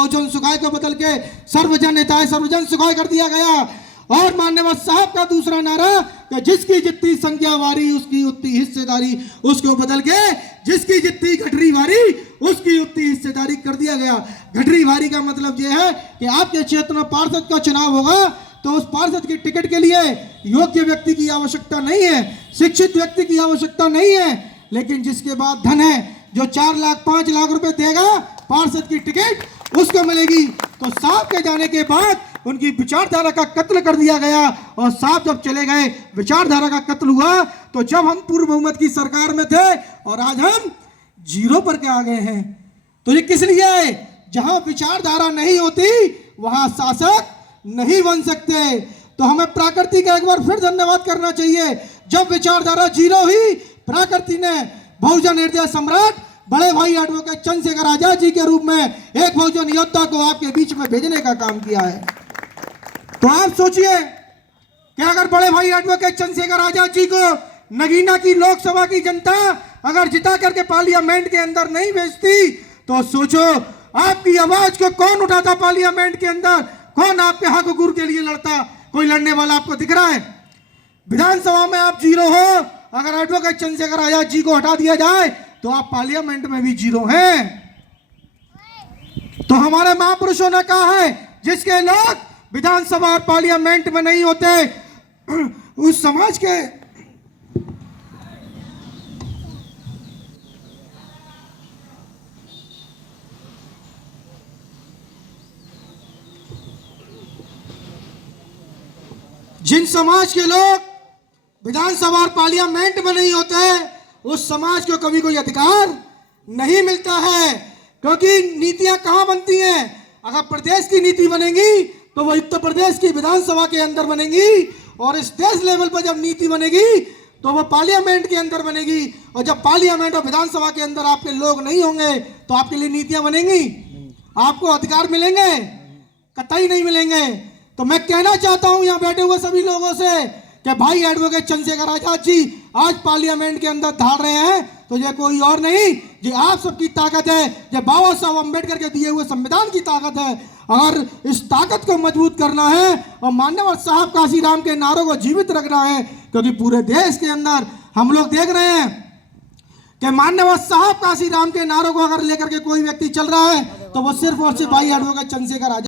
बहुजन सुखाय को बदल के सर्वजन हिताय सर्वजन सुखाय कर दिया गया। और मान्यवर साहब का दूसरा नारा कि जिसकी जितनी संख्या वारी उसकी उतनी हिस्सेदारी, उसको बदल के जिसकी जितनी गठरी वारी उसकी उतनी हिस्सेदारी कर दिया गया। गठरी वारी का मतलब यह है कि आपके क्षेत्र में पार्षद का चुनाव होगा तो उस पार्षद की टिकट के लिए योग्य व्यक्ति की आवश्यकता नहीं है, शिक्षित व्यक्ति की आवश्यकता नहीं है, लेकिन जिसके बाद धन है, जो 4 लाख 5 लाख रुपए देगा पार्षद की टिकट उसको मिलेगी। तो साहब के जाने के बाद उनकी विचारधारा का कत्ल कर दिया गया और साहब जब चले गए विचारधारा का कत्ल हुआ। तो जब हम पूर्व बहुमत की सरकार में थे और आज हम 0 पर क्या आ गए हैं, तो ये किस लिए है? जहां विचारधारा नहीं होती वहां शासक नहीं बन सकते। तो हमें प्राकृति का एक बार फिर धन्यवाद करना चाहिए। जब विचारधारा 0 हुई, प्राकृति ने बहुजन हृदय सम्राट बड़े भाई एडवोकेट चंद्रशेखर आजाद जी के रूप में एक बहुजन योद्धा को आपके बीच में भेजने का काम किया है। तो आप सोचिए कि अगर बड़े भाई एडवोकेट चंद्रशेखर आजाद जी को नगीना की लोकसभा की जनता अगर जिता करके पार्लियामेंट के अंदर नहीं भेजती, तो सोचो आपकी आवाज को कौन उठाता पार्लियामेंट के अंदर, कौन आपके हक गुर के लिए लड़ता? कोई लड़ने वाला आपको दिख रहा है? विधानसभा में आप 0 हो, अगर एडवोकेट चंद्रशेखर आजाद जी को हटा दिया जाए तो आप पार्लियामेंट में भी 0 हैं। तो हमारे महापुरुषों ने कहा है जिसके लोग विधानसभा और पार्लियामेंट में नहीं होते उस समाज के जिन समाज के लोग विधानसभा और पार्लियामेंट में नहीं होते उस समाज को कभी कोई अधिकार नहीं मिलता है। क्योंकि नीतियां कहां बनती हैं? अगर प्रदेश की नीति बनेगी तो वो उत्तर प्रदेश की विधानसभा के अंदर बनेगी, और इस देश लेवल पर जब नीति बनेगी तो वो पार्लियामेंट के अंदर बनेगी। और जब पार्लियामेंट और विधानसभा के अंदर आपके लोग नहीं होंगे तो आपके लिए नीतियां बनेंगी? आपको अधिकार मिलेंगे? कतई नहीं मिलेंगे। तो मैं कहना चाहता हूं यहां बैठे हुए सभी लोगों से कि भाई एडवोकेट चंद्रशेखर आजाद जी आज पार्लियामेंट के अंदर धाड़ रहे हैं तो ये कोई और नहीं, ये आप सबकी ताकत है, ये बाबा साहब अम्बेडकर के दिए हुए संविधान की ताकत है। अगर इस ताकत को मजबूत करना है और मान्यवर साहब काशीराम के नारों को जीवित रखना है, क्योंकि पूरे देश के अंदर हम लोग देख रहे हैं कि मान्यवर साहब काशीराम के नारों को अगर लेकर के कोई व्यक्ति चल रहा है तो वो सिर्फ और सिर्फ भाई एडवोकेट चंद्रशेखर आजाद